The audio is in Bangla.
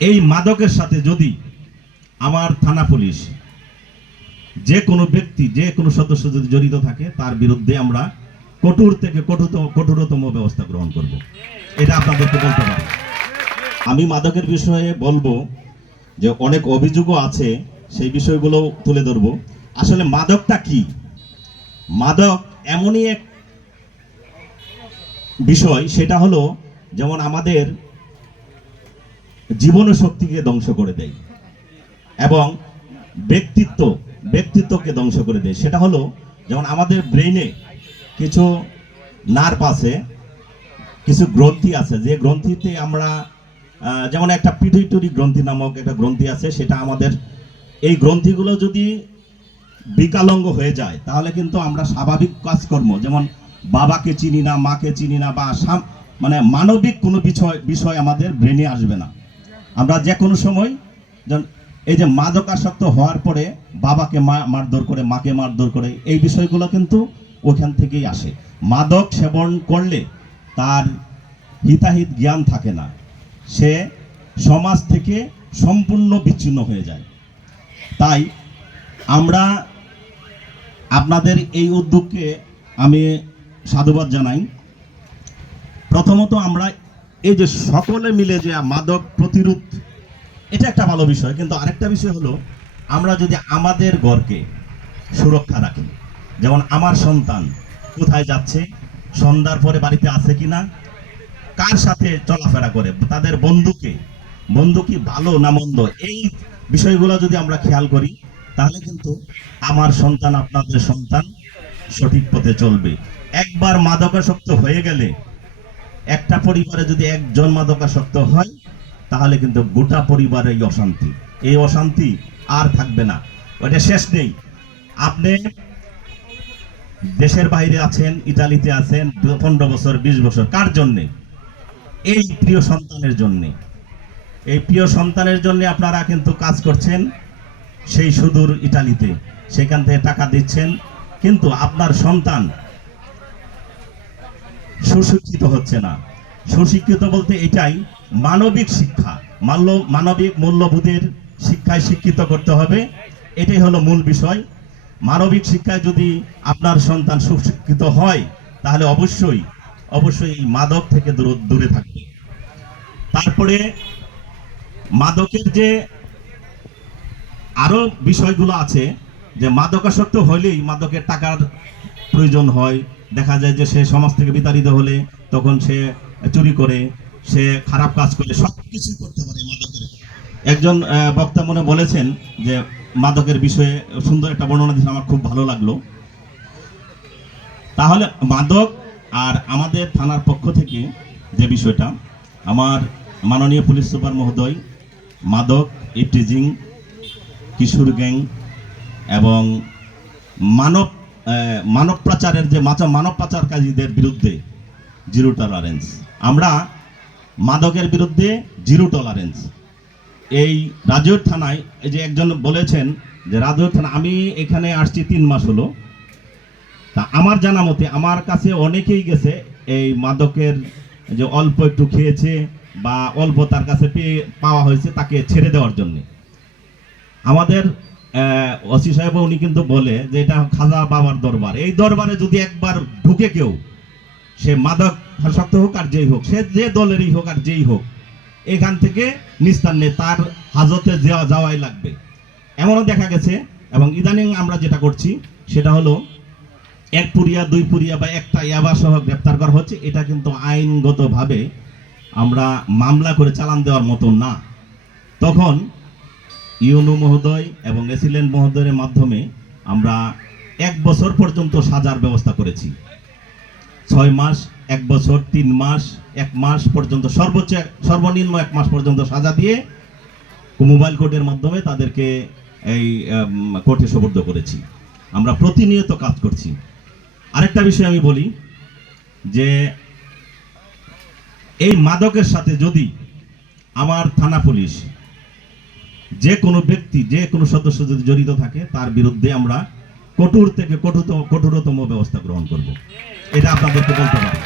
এই মাদকের সাথে যদি আমার থানা পুলিশ যে কোনো ব্যক্তি যে কোনো সদস্য যদি জড়িত থাকে তার বিরুদ্ধে আমরা কঠোর থেকে কঠোরতম ব্যবস্থা গ্রহণ করব। এটা আপনাদেরকে বলতে পারি। আমি মাদকের বিষয়ে বলবো যে অনেক অভিযোগও আছে, সেই বিষয়গুলো তুলে ধরবো। আসলে মাদকটা কি? মাদক এমনই এক বিষয়, সেটা হলো যেমন আমাদের জীবন শক্তিকে ধ্বংস করে দেয় এবং ব্যক্তিত্বকে ধ্বংস করে দেয়। সেটা হলো যেমন আমাদের ব্রেইনে কিছু নার্ভ আছে, কিছু গ্রন্থি আছে, যে গ্রন্থিতে আমরা যেমন একটা পিটুইটুরি গ্রন্থি নামক একটা গ্রন্থি আছে, সেটা আমাদের এই গ্রন্থিগুলো যদি বিকলাঙ্গ হয়ে যায় তাহলে কিন্তু আমরা স্বাভাবিক কাজকর্ম যেমন বাবাকে চিনি না, মাকে চিনি না, বা মানে মানবিক কোনো বিষয় আমাদের ব্রেনে আসবে না। আমরা যে কোনো সময় এই যে মাদকাসক্ত হওয়ার পরে বাবাকে মারধর করে, মাকে মারধর করে, এই বিষয়গুলো কিন্তু ওইখান থেকেই আসে। মাদক সেবন করলে তার হিতাহিত জ্ঞান থাকে না, সে সমাজ থেকে সম্পূর্ণ বিচ্ছিন্ন হয়ে যায়। তাই আমরা আপনাদের এই উদ্যোগকে আমি সাধুবাদ জানাই। প্রথমত আমরা এই যে সকলে মিলে যে মাদক প্রতিরোধ, এটা একটা ভালো বিষয়, কিন্তু আরেকটা বিষয় হলো আমরা যদি আমাদের ঘরকে সুরক্ষা রাখি, যেমন আমার সন্তান কোথায় যাচ্ছে, সন্ধ্যার পরে বাড়িতে আছে কিনা, কার সাথে চলাফেরা করে, তাদের বন্ধু কি ভালো না মন্দ, এই বিষয়গুলো যদি আমরা খেয়াল করি তাহলে কিন্তু আমার সন্তান, আপনাদের সন্তান সঠিক পথে চলবে। একবার মাদকাসক্ত হয়ে গেলে, একটা পরিবারে যদি একজন মাদকাসক্ত হয় তাহলে কিন্তু গোটা পরিবারে এই অশান্তি আর থাকবে না, ওটা শেষ নেই। আপনি দেশের বাইরে আছেন, ইতালিতে আছেন, 15 বছর 20 বছর, কার জন্যে? এই প্রিয় সন্তানের জন্যে। এই প্রিয় সন্তানের জন্য আপনারা কিন্তু কাজ করছেন সেই সুদূর ইতালিতে, সেখান থেকে টাকা দিচ্ছেন, কিন্তু আপনার সন্তান সুশিক্ষিত হচ্ছে না। সুশিক্ষিত বলতে এটাই, মানবিক শিক্ষা, মানবিক মূল্যবোধের শিক্ষায় শিক্ষিত করতে হবে, এটাই হলো মূল বিষয়। মানবিক শিক্ষায় যদি আপনার সন্তান সুশিক্ষিত হয় তাহলে অবশ্যই এই মাদক থেকে দূরে থাকবে। তারপরে মাদকের যে আরো বিষয়গুলো আছে, যে মাদকাসক্ত হলেই মাদকের টাকার প্রয়োজন হয়, দেখা যায় যে সে সমাজ থেকে বিতাড়িত হলে তখন সে চুরি করে, সে খারাপ কাজ করে, সবকিছু করতে পারে মাদকের। একজন বক্তা মনে বলেছেন যে মাদকের বিষয়ে সুন্দর একটা বর্ণনা দিয়েছেন, আমার খুব ভালো লাগলো। তাহলে মাদক আর আমাদের থানার পক্ষ থেকে যে বিষয়টা, আমার মাননীয় পুলিশ সুপার মহোদয় মাদক, ইভটিজিং, কিশোর গ্যাং এবং মানব পাচারের যে মানব পাচারকারীদের বিরুদ্ধে জিরো টলারেন্স, আমরা মাদকের বিরুদ্ধে জিরো টলারেন্স। এই রাজৈর থানায়, এই যে একজন বলেছেন যে রাজৈর থানা, আমি এখানে আসছি 3 মাস হলো, তা আমার জানা মতে আমার কাছে অনেকেই গেছে এই মাদকের যে অল্প একটু খেয়েছে বা অল্প তার কাছে পাওয়া হয়েছে তাকে ছেড়ে দেওয়ার জন্য। আমাদের ওসি সাহেব উনি কিন্তু বলে যে এটা খাজা বাবার দরবার, এই দরবারে যদি একবার ঢুকে কেউ, সে মাদক আসক্ত হোক আর যেই হোক, সে যে দলেরই হোক আর যেই হোক, এখান থেকে নিস্তার নেই, তার হাজতে যাওয়াই লাগবে। এমনও দেখা গেছে, এবং ইদানিং আমরা যেটা করছি সেটা হলো 1 পুরিয়া 2 পুরিয়া বা একটা ইয়াবা সহ গ্রেপ্তার করা হচ্ছে। এটা কিন্তু আইনগতভাবে আমরা মামলা করে চালান দেওয়ার মতো না। তখন ইউনু মহোদয় এবং এসিলেন্ট মহোদয়ের মাধ্যমে আমরা 1 বছর পর্যন্ত সাজার ব্যবস্থা করেছি। 6 মাস, 1 বছর, 3 মাস, 1 মাস পর্যন্ত, সর্বনিম্ন 1 মাস পর্যন্ত সাজা দিয়ে মোবাইল কোর্টের মাধ্যমে তাদেরকে এই কোর্টে সোপর্দ করেছি। আমরা প্রতিনিয়ত কাজ করছি। আরেকটা বিষয় আমি বলি যে এই মাদকের সাথে যদি আমার থানা পুলিশ যে কোনো ব্যক্তি যে কোনো সদস্য যদি জড়িত থাকে তার বিরুদ্ধে আমরা কঠোর থেকে কঠোরতম ব্যবস্থা গ্রহণ করব, এটা আপনাদেরকে বলতে পারি।